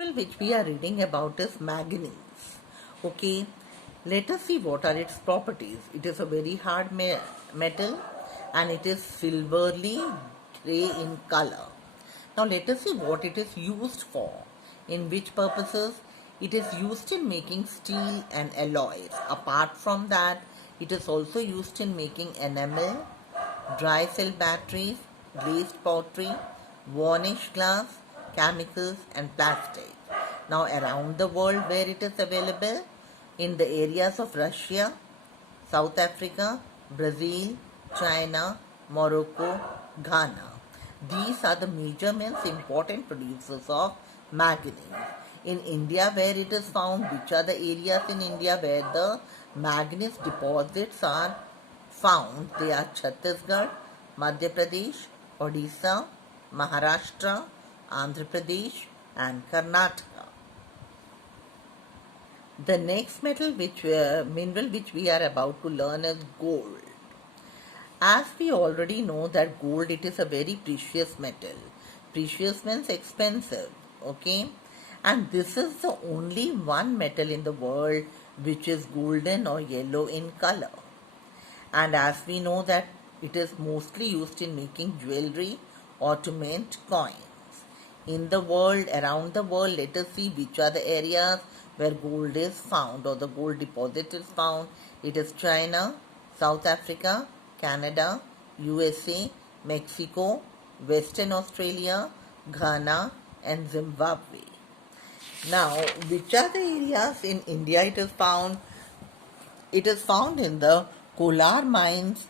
Which we are reading about is manganese. Okay, let us see what are its properties. It is a very hard metal and it is silvery gray in color. Now let us see what it is used for. In which purposes? It is used in making steel and alloys. Apart from that, it is also used in making enamel, dry cell batteries, glazed pottery, varnish glass, chemicals and plastic. Now around the world where it is available, in the areas of Russia, South Africa, Brazil, China, Morocco, Ghana. These are the major most important producers of manganese. In India where it is found, which are the areas in India where the manganese deposits are found? They are Chhattisgarh, Madhya Pradesh, Odisha, Maharashtra, Andhra Pradesh and Karnataka. The next mineral which we are about to learn is gold. As we already know that gold, it is a very precious metal. Precious means expensive, okay? And this is the only one metal in the world which is golden or yellow in color. And as we know that it is mostly used in making jewelry or to mint coins. In the world, around the world, let us see which are the areas where gold is found or the gold deposit is found. It is China, South Africa, Canada, USA, Mexico, Western Australia, Ghana and Zimbabwe. Now, which are the areas in India it is found? It is found in the Kolar mines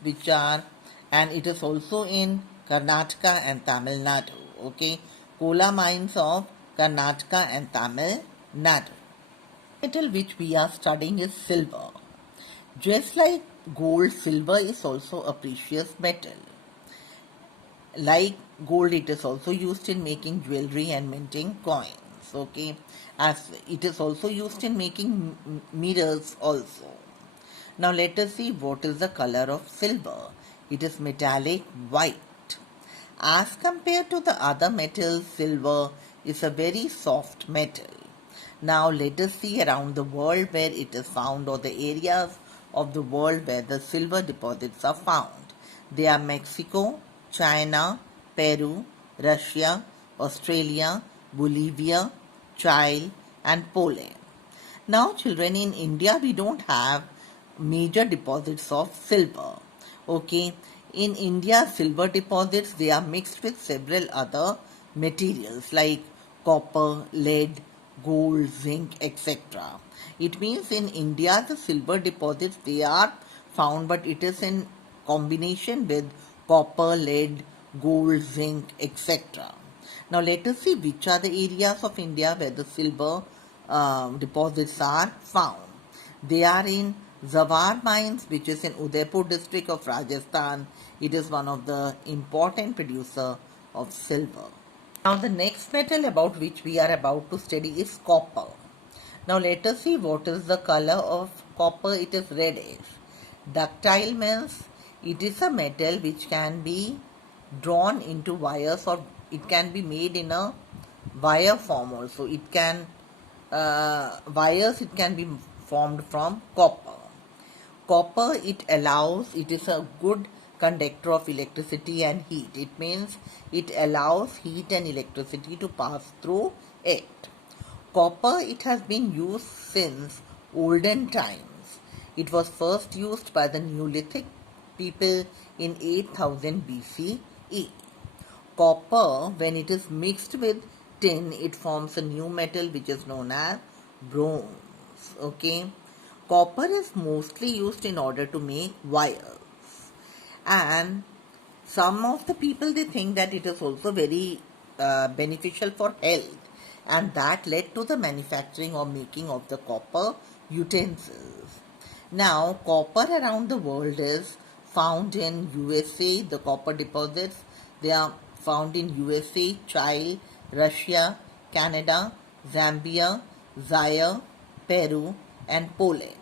and it is also in Karnataka and Tamil Nadu. Okay, Kola mines of Karnataka and Tamil Nadu. Metal which we are studying is silver. Just like gold, silver is also a precious metal. Like gold, it is also used in making jewelry and minting coins. Okay, as it is also used in making mirrors also. Now let us see what is the color of silver. It is metallic white. As compared to the other metals, silver is a very soft metal. Now let us see around the world where it is found or the areas of the world where the silver deposits are found. They are Mexico, China, Peru, Russia, Australia, Bolivia, Chile and Poland. Now children, in India we don't have major deposits of silver. Okay, in India silver deposits, they are mixed with several other materials like copper, lead, gold, zinc, etc. It means in India the silver deposits, they are found, but it is in combination with copper, lead, gold, zinc, etc. Now let us see which are the areas of India where the silver deposits are found. They are in Zawar mines, which is in Udaipur district of Rajasthan. It is one of the important producer of silver. Now the next metal about which we are about to study is copper. Now let us see what is the color of copper. It is reddish. Ductile means it is a metal which can be drawn into wires or it can be made in a wire form also. It can wires, it can be formed from copper. Copper, it is a good conductor of electricity and heat. It means it allows heat and electricity to pass through it. Copper, it has been used since olden times. It was first used by the Neolithic people in 8000 BCE. Copper, when it is mixed with tin, it forms a new metal which is known as bronze. Okay. Copper is mostly used in order to make wires. And some of the people, they think that it is also very beneficial for health. And that led to the manufacturing or making of the copper utensils. Now, copper around the world is found in USA, the copper deposits. They are found in USA, Chile, Russia, Canada, Zambia, Zaire, Peru and Poland.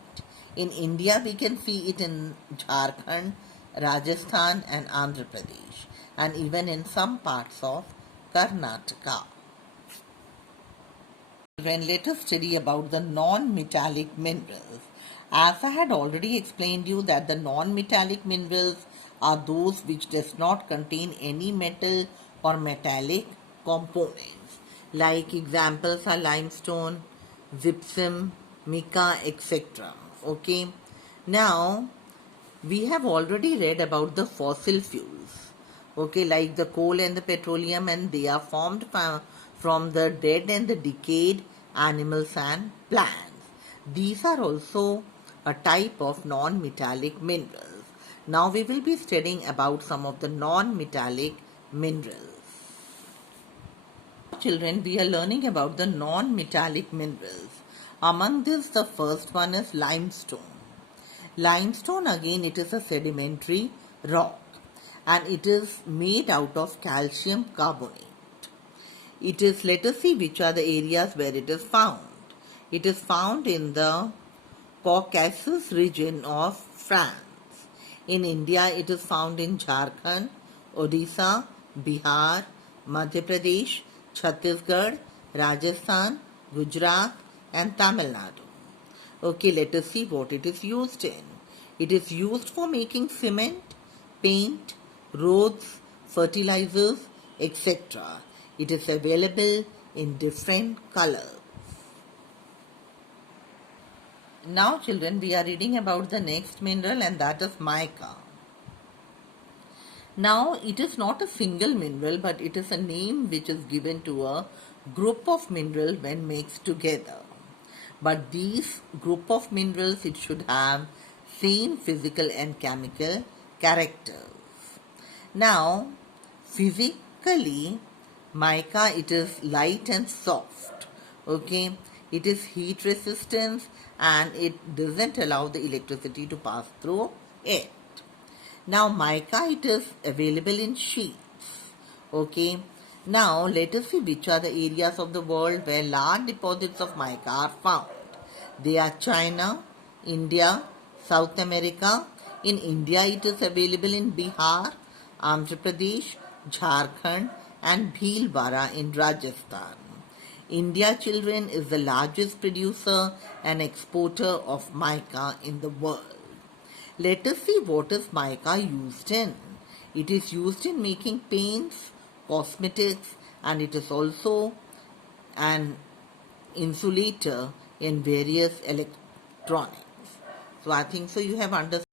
In India, we can see it in Jharkhand, Rajasthan and Andhra Pradesh and even in some parts of Karnataka. When let us study about the non-metallic minerals. As I had already explained you that the non-metallic minerals are those which does not contain any metal or metallic components. Like examples are limestone, gypsum, mica, etc. Okay. Now we have already read about the fossil fuels, okay, like the coal and the petroleum, and they are formed from the dead and the decayed animals and plants. These are also a type of non-metallic minerals. Now we will be studying about some of the non-metallic minerals. Children, we are learning about the non-metallic minerals. Among this, the first one is limestone. Limestone, again, it is a sedimentary rock and it is made out of calcium carbonate. It is, let us see which are the areas where it is found. It is found in the Caucasus region of France. In India, it is found in Jharkhand, Odisha, Bihar, Madhya Pradesh, Chhattisgarh, Rajasthan, Gujarat, and Tamil Nadu. Okay, let us see what it is used in. It is used for making cement, paint, roads, fertilizers, etc. It is available in different colors. Now children, we are reading about the next mineral, and that is mica. Now it is not a single mineral, but it is a name which is given to a group of minerals when mixed together. But these group of minerals, it should have same physical and chemical characters. Now, physically, mica, it is light and soft. Okay, it is heat resistant and it doesn't allow the electricity to pass through it. Now, mica, it is available in sheets. Okay. Now, let us see which are the areas of the world where large deposits of mica are found. They are China, India, South America. In India, it is available in Bihar, Andhra Pradesh, Jharkhand, and Bhilwara in Rajasthan. India, children, is the largest producer and exporter of mica in the world. Let us see what is mica used in. It is used in making paints, cosmetics, and it is also an insulator in various electronics. So I think so you have understood.